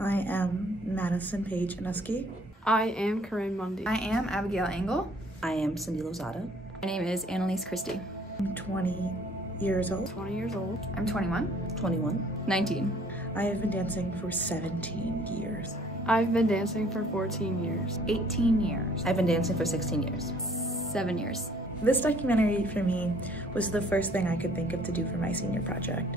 I am Madison, Paige, Anusky. I am Corinne, Mundy. I am Abigail, Engle. I am Cindy Lozada. My name is Annalise Christie. I'm 20 years old. 20 years old. I'm 21. 21. 19. I have been dancing for 17 years. I've been dancing for 14 years. 18 years. I've been dancing for 16 years. 7 years. This documentary for me was the first thing I could think of to do for my senior project.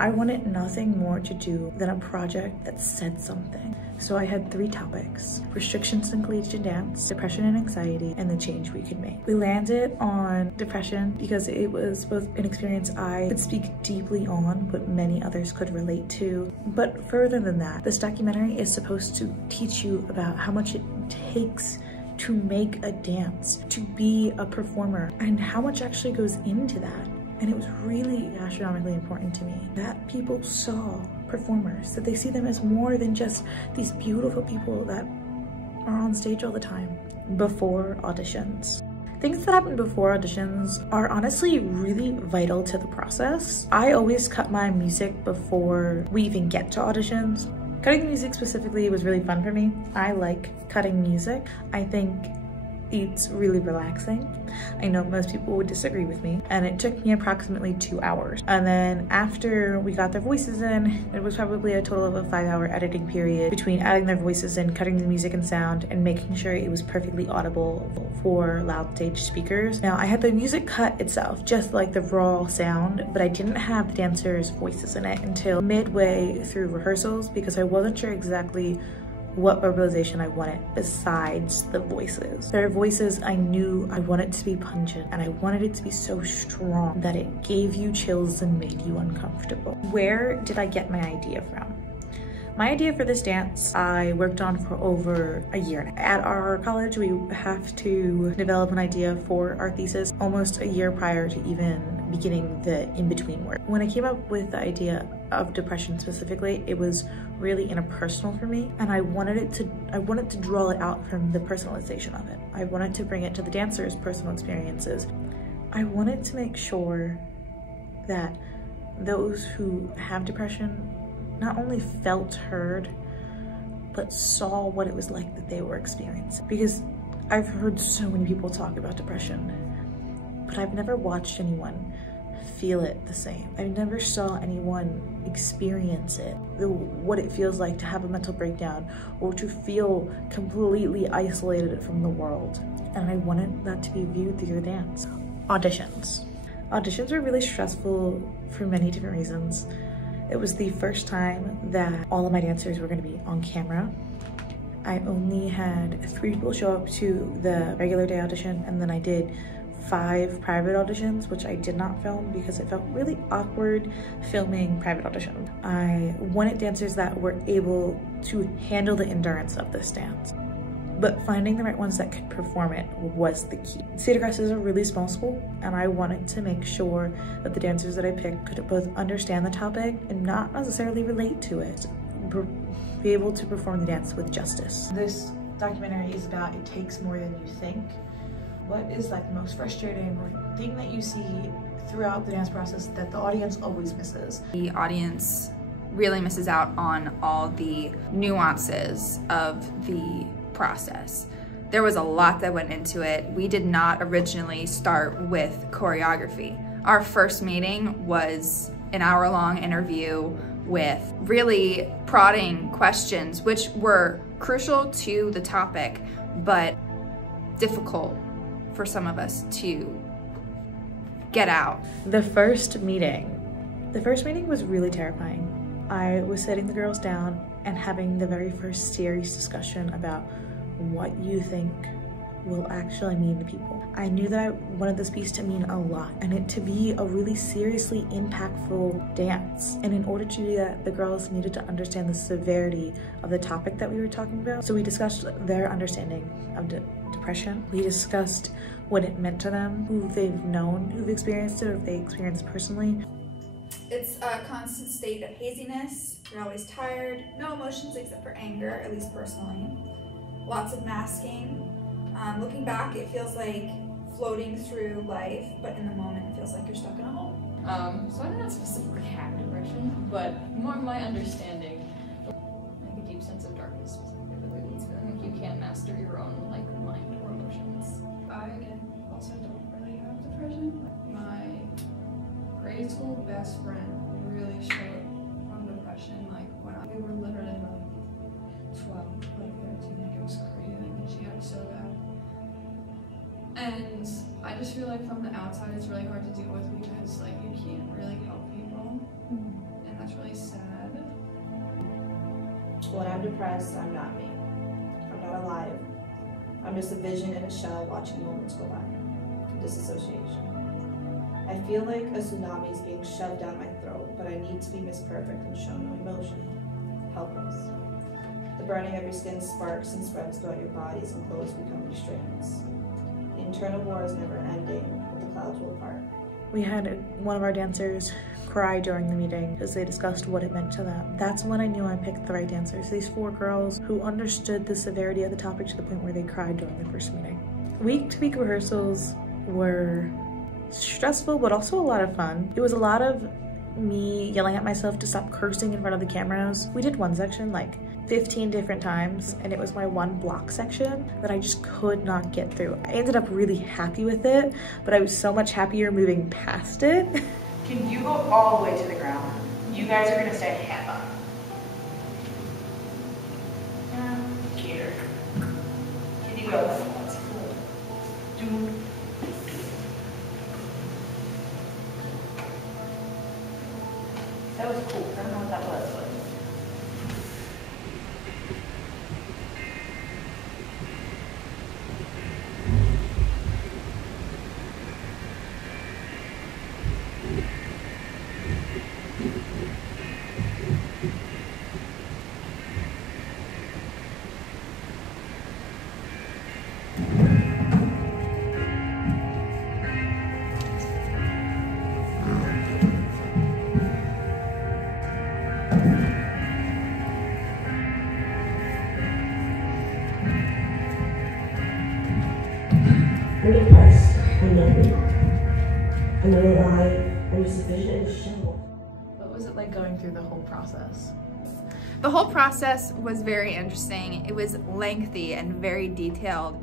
I wanted nothing more to do than a project that said something. So I had 3 topics: restrictions in collegiate dance, depression and anxiety, and the change we could make. We landed on depression because it was both an experience I could speak deeply on, but many others could relate to. But further than that, this documentary is supposed to teach you about how much it takes to make a dance, to be a performer, and how much actually goes into that. And it was really astronomically important to me that people saw performers, that they see them as more than just these beautiful people that are on stage all the time. Before auditions. Things that happen before auditions are honestly really vital to the process. I always cut my music before we even get to auditions. Cutting the music specifically was really fun for me. I like cutting music. I think it's really relaxing. I know most people would disagree with me, and it took me approximately 2 hours. And then after we got their voices in, it was probably a total of a 5-hour editing period between adding their voices in, cutting the music and sound, and making sure it was perfectly audible for loud stage speakers. Now, I had the music cut itself, just like the raw sound, but I didn't have the dancers' voices in it until midway through rehearsals because I wasn't sure exactly what verbalization I wanted besides the voices. Their voices, I knew I wanted to be pungent, and I wanted it to be so strong that it gave you chills and made you uncomfortable. Where did I get my idea from? My idea for this dance I worked on for over a year. At our college, we have to develop an idea for our thesis almost a year prior to even beginning the in-between work. When I came up with the idea of depression specifically, it was really interpersonal for me, and I wanted to draw it out from the personalization of it. I wanted to bring it to the dancers' personal experiences. I wanted to make sure that those who have depression not only felt heard, but saw what it was like that they were experiencing. Because I've heard so many people talk about depression, but I've never watched anyone feel it the same. I never saw anyone experience it, what it feels like to have a mental breakdown or to feel completely isolated from the world. And I wanted that to be viewed through the dance. Auditions. Auditions were really stressful for many different reasons. It was the first time that all of my dancers were going to be on camera. I only had 3 people show up to the regular day audition, and then I did 5 private auditions, which I did not film because it felt really awkward filming private auditions. I wanted dancers that were able to handle the endurance of this dance, but finding the right ones that could perform it was the key. Cedar Crest is a really small school, and I wanted to make sure that the dancers that I picked could both understand the topic and not necessarily relate to it, be able to perform the dance with justice. This documentary is about it takes more than you think. What is like the most frustrating or thing that you see throughout the dance process that the audience always misses? The audience really misses out on all the nuances of the process. There was a lot that went into it. We did not originally start with choreography. Our first meeting was an hour-long interview with really prodding questions, which were crucial to the topic, but difficult for some of us to get out. The first meeting was really terrifying. I was sitting the girls down and having the very first serious discussion about what you think will actually mean to people. I knew that I wanted this piece to mean a lot and it to be a really seriously impactful dance. And in order to do that, the girls needed to understand the severity of the topic that we were talking about. So we discussed their understanding of depression. We discussed what it meant to them, who they've known, who've experienced it, or if they experienced it personally. It's a constant state of haziness. You're always tired. No emotions except for anger, at least personally. Lots of masking. Looking back, it feels like floating through life, but in the moment, it feels like you're stuck in a hole. So I don't specifically have depression, but more my understanding. I could deep sense of darkness specifically that it's feeling like you can't master your own like mind or emotions. I again also don't really have depression. My grade school best friend really showed on depression like when we were literally like 12, like 13, like it was crazy, like she had it so bad. And I just feel like from the outside it's really hard to deal with because like you can't really help people, and that's really sad. When I'm depressed, I'm not me. I'm not alive. I'm just a vision in a shell watching moments go by. Disassociation. I feel like a tsunami is being shoved down my throat, but I need to be Miss Perfect and show no emotion. Helpless. The burning of your skin sparks and spreads throughout your bodies and clothes become restraints. The internal war is never ending, but the clouds will part. We had one of our dancers cry during the meeting as they discussed what it meant to them. That's when I knew I picked the right dancers. These 4 girls who understood the severity of the topic to the point where they cried during the first meeting. Week-to-week rehearsals were stressful, but also a lot of fun. It was a lot of me yelling at myself to stop cursing in front of the cameras. We did one section like 15 different times, and it was my one block section that I just could not get through. I ended up really happy with it, but I was so much happier moving past it. Can you go all the way to the ground? You guys are gonna stand hand up. Here. Can you go? That's cool. Do. That was cool. I don't know what that was, but. I'm depressed. I'm lonely. I'm not alive. I'm just a vision in a shell. What was it like going through the whole process? The whole process was very interesting. It was lengthy and very detailed,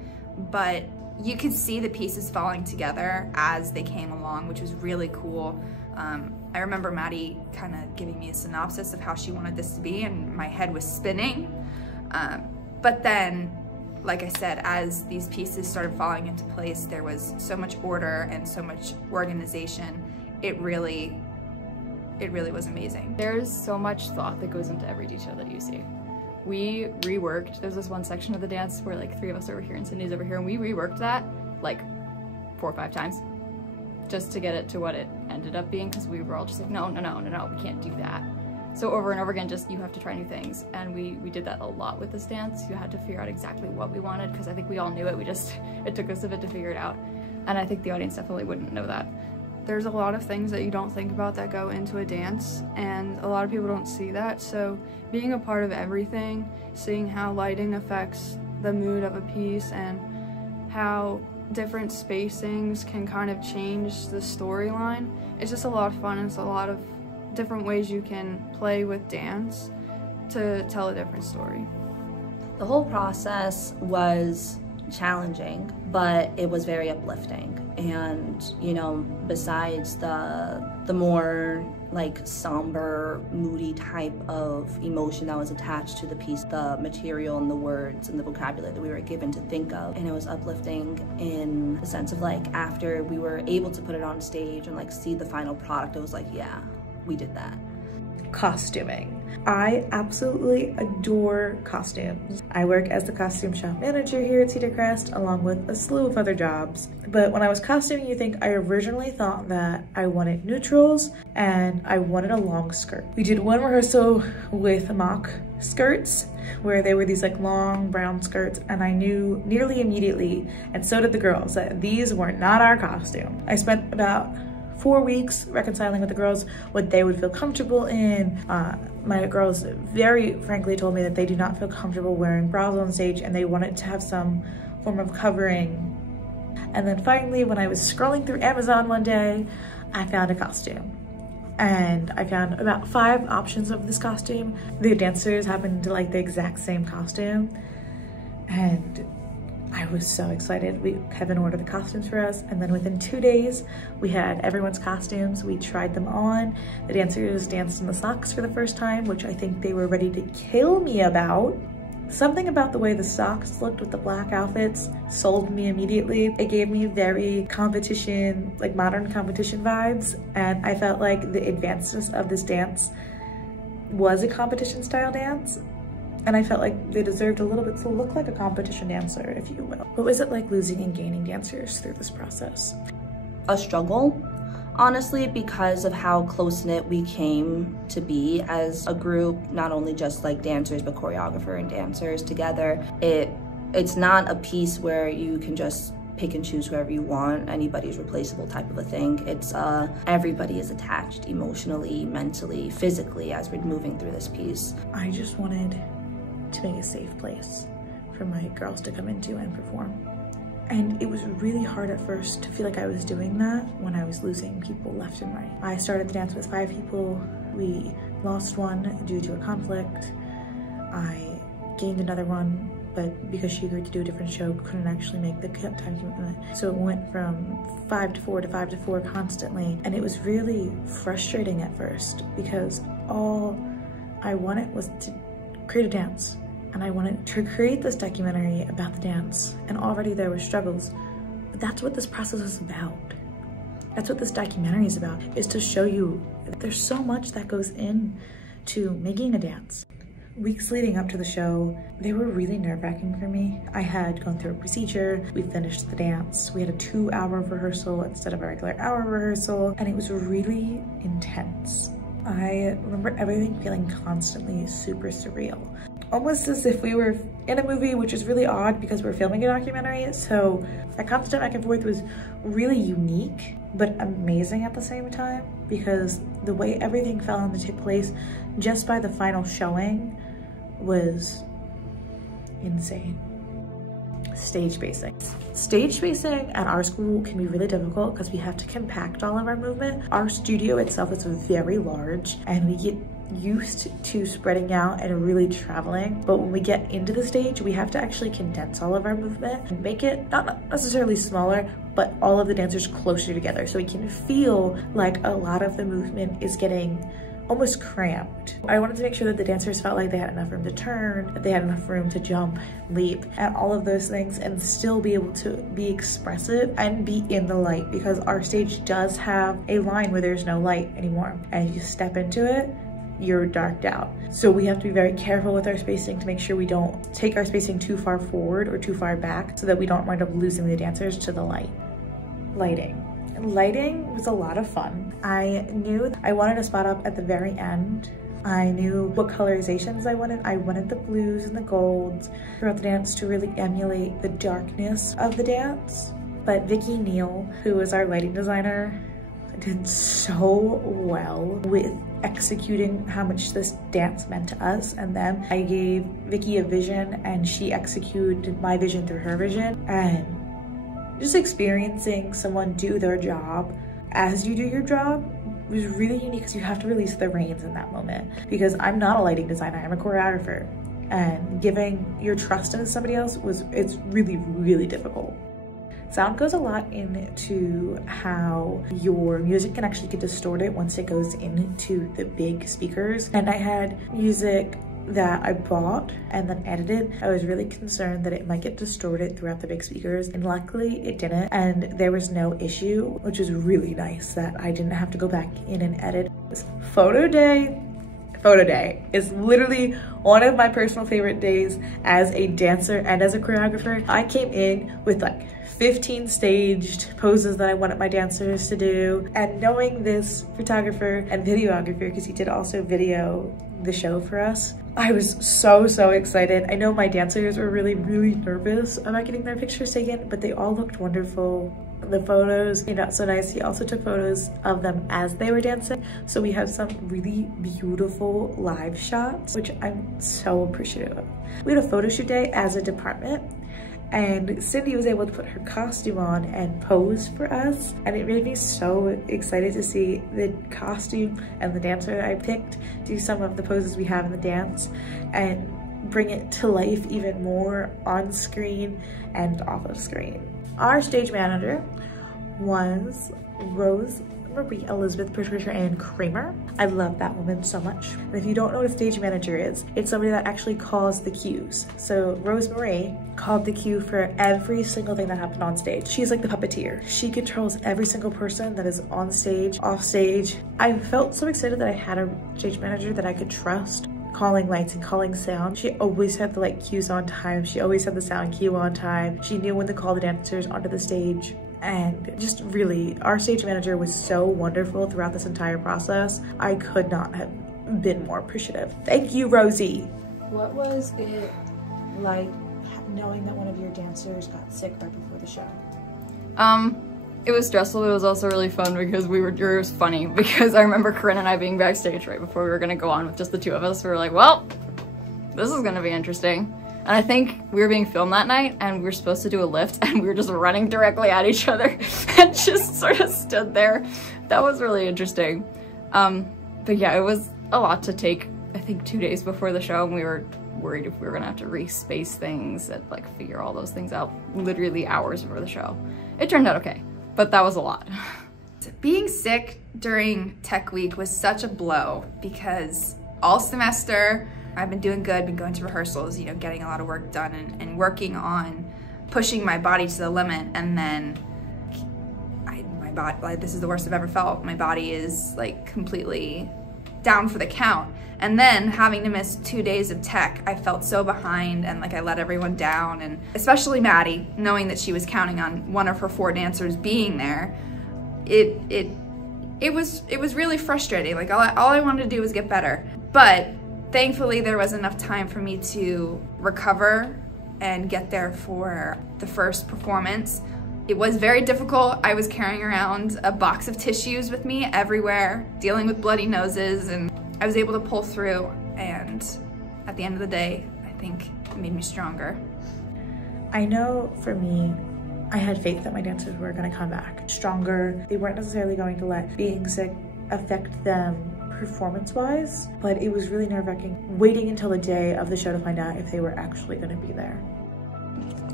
but you could see the pieces falling together as they came along, which was really cool. I remember Maddie kind of giving me a synopsis of how she wanted this to be, and my head was spinning. But then, like I said, as these pieces started falling into place, there was so much order and so much organization. It really was amazing. There's so much thought that goes into every detail that you see. We reworked, there's this one section of the dance where like 3 of us are over here and Cindy's over here, and we reworked that like 4 or 5 times just to get it to what it ended up being, because we were all just like, no, we can't do that. So over and over again, just you have to try new things, and we did that a lot with this dance. You had to figure out exactly what we wanted, because I think we all knew it, it took us a bit to figure it out, and I think the audience definitely wouldn't know that. There's a lot of things that you don't think about that go into a dance, and a lot of people don't see that, so being a part of everything, seeing how lighting affects the mood of a piece and how different spacings can kind of change the storyline, it's just a lot of fun, and it's a lot of different ways you can play with dance to tell a different story. The whole process was challenging, but it was very uplifting. And you know, besides the more like somber, moody type of emotion that was attached to the piece, the material and the words and the vocabulary that we were given to think of, and it was uplifting in the sense of like after we were able to put it on stage and like see the final product, it was like, yeah, we did that. Costuming. I absolutely adore costumes. I work as the costume shop manager here at Cedar Crest, along with a slew of other jobs. But when I was costuming, you think I originally thought that I wanted neutrals and I wanted a long skirt. We did one rehearsal with mock skirts where they were these like long brown skirts, and I knew nearly immediately, and so did the girls, that these were not our costume. I spent about 4 weeks reconciling with the girls what they would feel comfortable in. My girls very frankly told me that they do not feel comfortable wearing bras on stage, and they wanted to have some form of covering. And then finally, when I was scrolling through Amazon one day, I found a costume. and I found about 5 options of this costume. The dancers happened to like the exact same costume, and I was so excited. Kevin ordered the costumes for us, and then within 2 days, we had everyone's costumes. We tried them on. The dancers danced in the socks for the first time, which I think they were ready to kill me about. Something about the way the socks looked with the black outfits sold me immediately. It gave me very competition, like modern competition vibes, and I felt like the advancedness of this dance was a competition style dance. And I felt like they deserved a little bit to look like a competition dancer, if you will. What was it like losing and gaining dancers through this process? A struggle, honestly, because of how close-knit we came to be as a group, not only just like dancers, but choreographer and dancers together. It's not a piece where you can just pick and choose whoever you want, anybody's replaceable type of a thing. It's everybody is attached emotionally, mentally, physically as we're moving through this piece. I just wanted to make a safe place for my girls to come into and perform. And it was really hard at first to feel like I was doing that when I was losing people left and right. I started the dance with 5 people. We lost one due to a conflict. I gained another one, but because she agreed to do a different show, couldn't actually make the time commitment. So it went from 5 to 4 to 5 to 4 constantly. And it was really frustrating at first because all I wanted was to create a dance. And I wanted to create this documentary about the dance, and already there were struggles, but that's what this process is about. That's what this documentary is about, is to show you that there's so much that goes into making a dance. Weeks leading up to the show, they were really nerve-wracking for me. I had gone through a procedure, we finished the dance, we had a 2-hour rehearsal instead of a regular hour rehearsal, and it was really intense. I remember everything feeling constantly super surreal. Almost as if we were in a movie, which is really odd because we're filming a documentary. So that constant back and forth was really unique, but amazing at the same time, because the way everything fell into place just by the final showing was insane. Stage spacing. Stage spacing at our school can be really difficult because we have to compact all of our movement. Our studio itself is very large and we get used to spreading out and really traveling, but when we get into the stage, we have to actually condense all of our movement and make it not necessarily smaller, but all of the dancers closer together so we can feel like a lot of the movement is getting almost cramped. I wanted to make sure that the dancers felt like they had enough room to turn, that they had enough room to jump, leap, and all of those things, and still be able to be expressive and be in the light, because our stage does have a line where there's no light anymore. And if you step into it, you're darked out. So we have to be very careful with our spacing to make sure we don't take our spacing too far forward or too far back so that we don't wind up losing the dancers to the light. Lighting was a lot of fun. I knew I wanted a spot up at the very end. I knew what colorizations I wanted. I wanted the blues and the golds throughout the dance to really emulate the darkness of the dance. But Vicki Neal, who is our lighting designer, did so well with executing how much this dance meant to us and them. I gave Vicki a vision and she executed my vision through her vision, and just experiencing someone do their job as you do your job was really unique because you have to release the reins in that moment, because I'm not a lighting designer, I'm a choreographer, and giving your trust into somebody else it's really, really difficult. Sound goes a lot into how your music can actually get distorted once it goes into the big speakers. And I had music that I bought and then edited. I was really concerned that it might get distorted throughout the big speakers, and luckily it didn't, and there was no issue, which is really nice that I didn't have to go back in and edit. It was photo day. Photo day is literally one of my personal favorite days as a dancer and as a choreographer. I came in with like 15 staged poses that I wanted my dancers to do, and knowing this photographer and videographer, because he did also video the show for us, I was so excited. I know my dancers were really nervous about getting their pictures taken, but they all looked wonderful. The photos came out so nice. He also took photos of them as they were dancing, so we have some really beautiful live shots, which I'm so appreciative of. We had a photo shoot day as a department, and Cindy was able to put her costume on and pose for us, and it made me so excited to see the costume and the dancer that I picked do some of the poses we have in the dance and bring it to life even more on screen and off of screen. Our stage manager was Rosemary, Elizabeth, Patricia, and Kramer. I love that woman so much. And if you don't know what a stage manager is, it's somebody that actually calls the cues. So Rosemary called the cue for every single thing that happened on stage. She's like the puppeteer. She controls every single person that is on stage, off stage. I felt so excited that I had a stage manager that I could trust, calling lights and calling sound. She always had the light cues on time. She always had the sound cue on time. She knew when to call the dancers onto the stage. And just really, our stage manager was so wonderful throughout this entire process. I could not have been more appreciative. Thank you, Rosie. What was it like knowing that one of your dancers got sick right before the show? It was stressful, but it was also really fun because it was funny because I remember Corinne and I being backstage right before we were gonna go on with just the two of us. We were like, well, this is gonna be interesting. And I think we were being filmed that night and we were supposed to do a lift and we were just running directly at each other and just sort of stood there. That was really interesting. But yeah, it was a lot to take, I think 2 days before the show, and we were worried if we were gonna have to re-space things and like figure all those things out literally hours before the show. It turned out okay, but that was a lot. Being sick during Tech Week was such a blow because all semester I've been doing good, been going to rehearsals, you know, getting a lot of work done and working on pushing my body to the limit, and then my body, like, this is the worst I've ever felt. My body is like completely down for the count. And then having to miss 2 days of tech, I felt so behind and like I let everyone down, and especially Maddie, knowing that she was counting on one of her 4 dancers being there. It was really frustrating. Like all I wanted to do was get better. But thankfully, there was enough time for me to recover and get there for the first performance. It was very difficult. I was carrying around a box of tissues with me everywhere, dealing with bloody noses, and I was able to pull through, and at the end of the day, I think it made me stronger. I know for me, I had faith that my dancers were gonna come back stronger. They weren't necessarily going to let being sick affect them performance-wise, but it was really nerve-wracking waiting until the day of the show to find out if they were actually going to be there.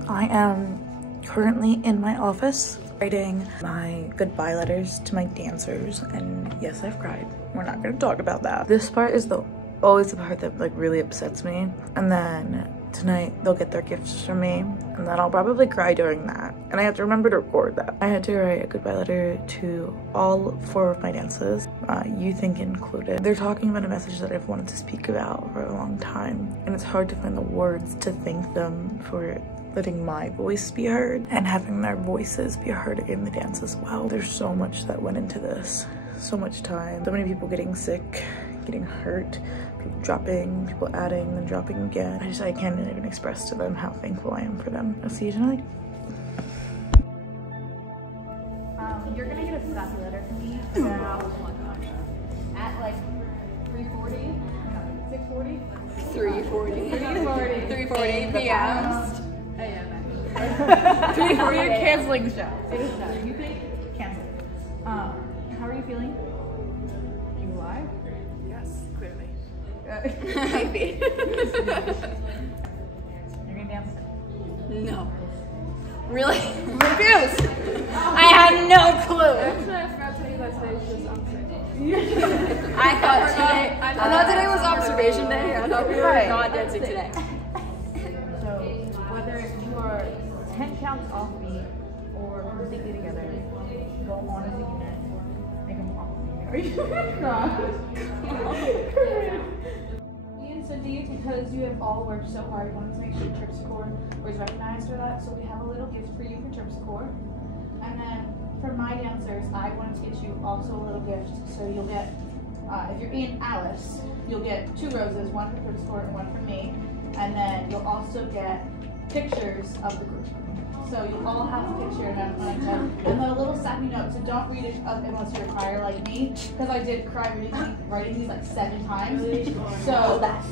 I am currently in my office writing my goodbye letters to my dancers, and yes, I've cried. We're not going to talk about that. This part is always the part that like really upsets me, and then tonight they'll get their gifts from me, and then I'll probably cry during that, and I have to remember to record that. I had to write a goodbye letter to all 4 of my dances, You Think included. They're talking about a message that I've wanted to speak about for a long time, and it's hard to find the words to thank them for letting my voice be heard and having their voices be heard in the dance as well. There's so much that went into this, so much time, so many people getting sick, getting hurt, people dropping, people adding, then dropping again. I can't even express to them how thankful I am for them. I'll see you tonight. You're gonna get a sassy letter from me about at like 3:40, 6:40, 3:40 p.m. 3:40, canceling the show. You think cancel? How are you feeling? You alive? Yes, clearly. Maybe. You're gonna dance? No. Really? Refuse! I had no clue! Actually, I forgot to tell you that today is just observation. I thought today was observation day. I thought we were not dancing today. So, whether you are 10 counts off beat or completely together, go on as a unit, make them off. Are you Ian, so do you, because you have all worked so hard, wanted to make sure Terpsichore was recognized for that, so we have a little gift for you for Terpsichore. And then for my dancers, I wanted to get you also a little gift, so you'll get, if you're Ian Alice, you'll get 2 roses, one for Terpsichore and one for me, and then you'll also get pictures of the group. So you'll all have a picture of everyone I took, and then a little sappy note, so don't read it unless you're a crier like me, because I did cry writing these like 7 times. So that's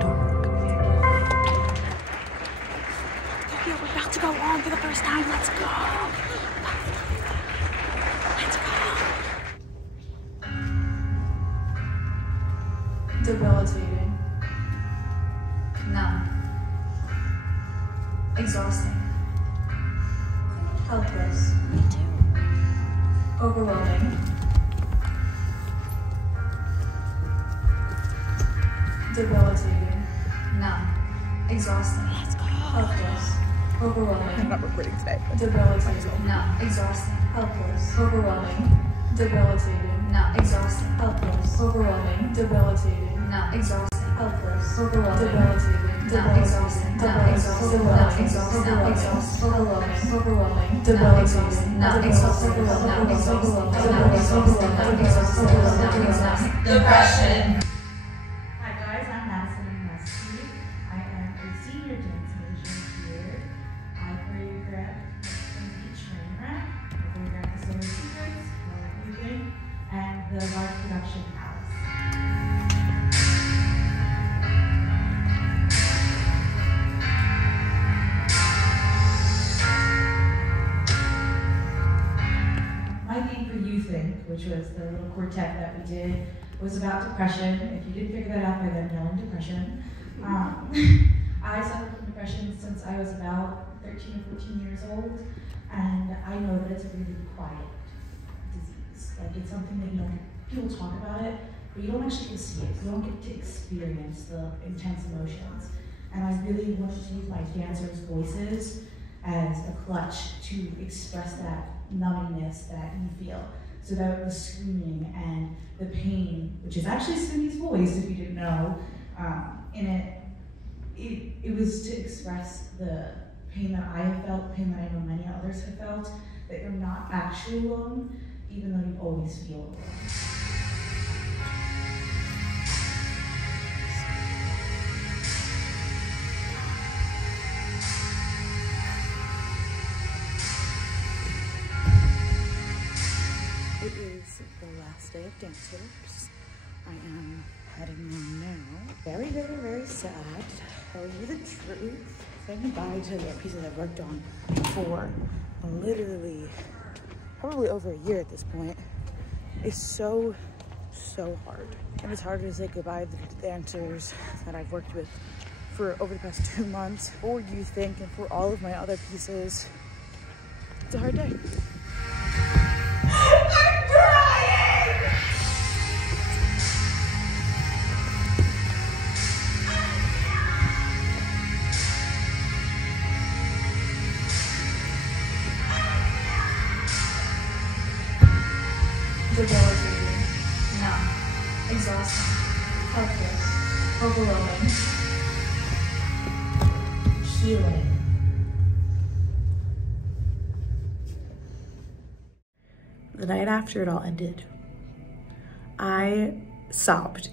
dark. Okay, we're about to go on for the first time. Let's go. Let's go. Debilitating. Numb. Exhausting. Helpless. Me too. Overwhelming. Debilitating. Numb. Exhausting. Let's go. Helpless. Overwhelming. I'm not recording today. Debilitating. Numb. Exhausting. Helpless. Overwhelming. Debilitating. Numb. Exhausting. Helpless. Overwhelming. Debilitating. Numb. Exhausting. Helpless. Overwhelming. Debilitating. Numb. Exhausting. Numb. Exhausting. Numb. Exhausting. Numb. Exhausting. Overwhelming. Overwhelming. Debilitating. Numb. Exhausting. Numb. Exhausting. Numb. Exhausting. Numb. Exhausting. Numb. Exhausting. Depression. Hi guys, I'm Madison and Anusky. I am a senior dance major here. I choreographed in the train wreck. I choreographed the Summer Secrets, Agent, and the live production house. My theme for You Think, which was the little quartet that we did, was about depression. If you didn't figure that out by then, no, depression. I suffered from depression since I was about 13 or 14 years old, and I know that it's a really quiet disease. Like, it's something that, you know, people talk about it, but you don't actually get to see it. You don't get to experience the intense emotions. And I really wanted to use my dancers' voices as a clutch to express that numbingness that you feel. So that the screaming and the pain, which is actually Cindy's voice, if you didn't know, in it was to express the pain that I have felt, pain that I know many others have felt, that you're not actually alone, even though you always feel alone. It is the last day of dancers. I am heading home now. Very, very, very sad. Tell you the truth. Saying goodbye to the pieces I've worked on for literally probably over a year at this point. It's so hard. And it's harder to say goodbye to the dancers that I've worked with for over the past 2 months, for You Think, and for all of my other pieces. It's a hard day. Debilitating. Numb. Exhausting. Helpless. Overwhelming. Healing. The night after it all ended, I sobbed.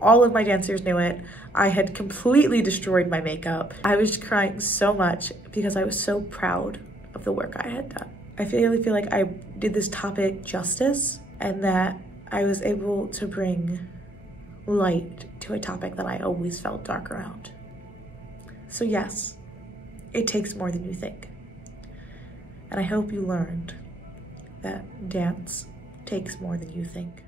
All of my dancers knew it. I had completely destroyed my makeup. I was crying so much because I was so proud of the work I had done. I really feel like I did this topic justice, and that I was able to bring light to a topic that I always felt dark around. So yes, it takes more than you think. And I hope you learned that dance takes more than you think.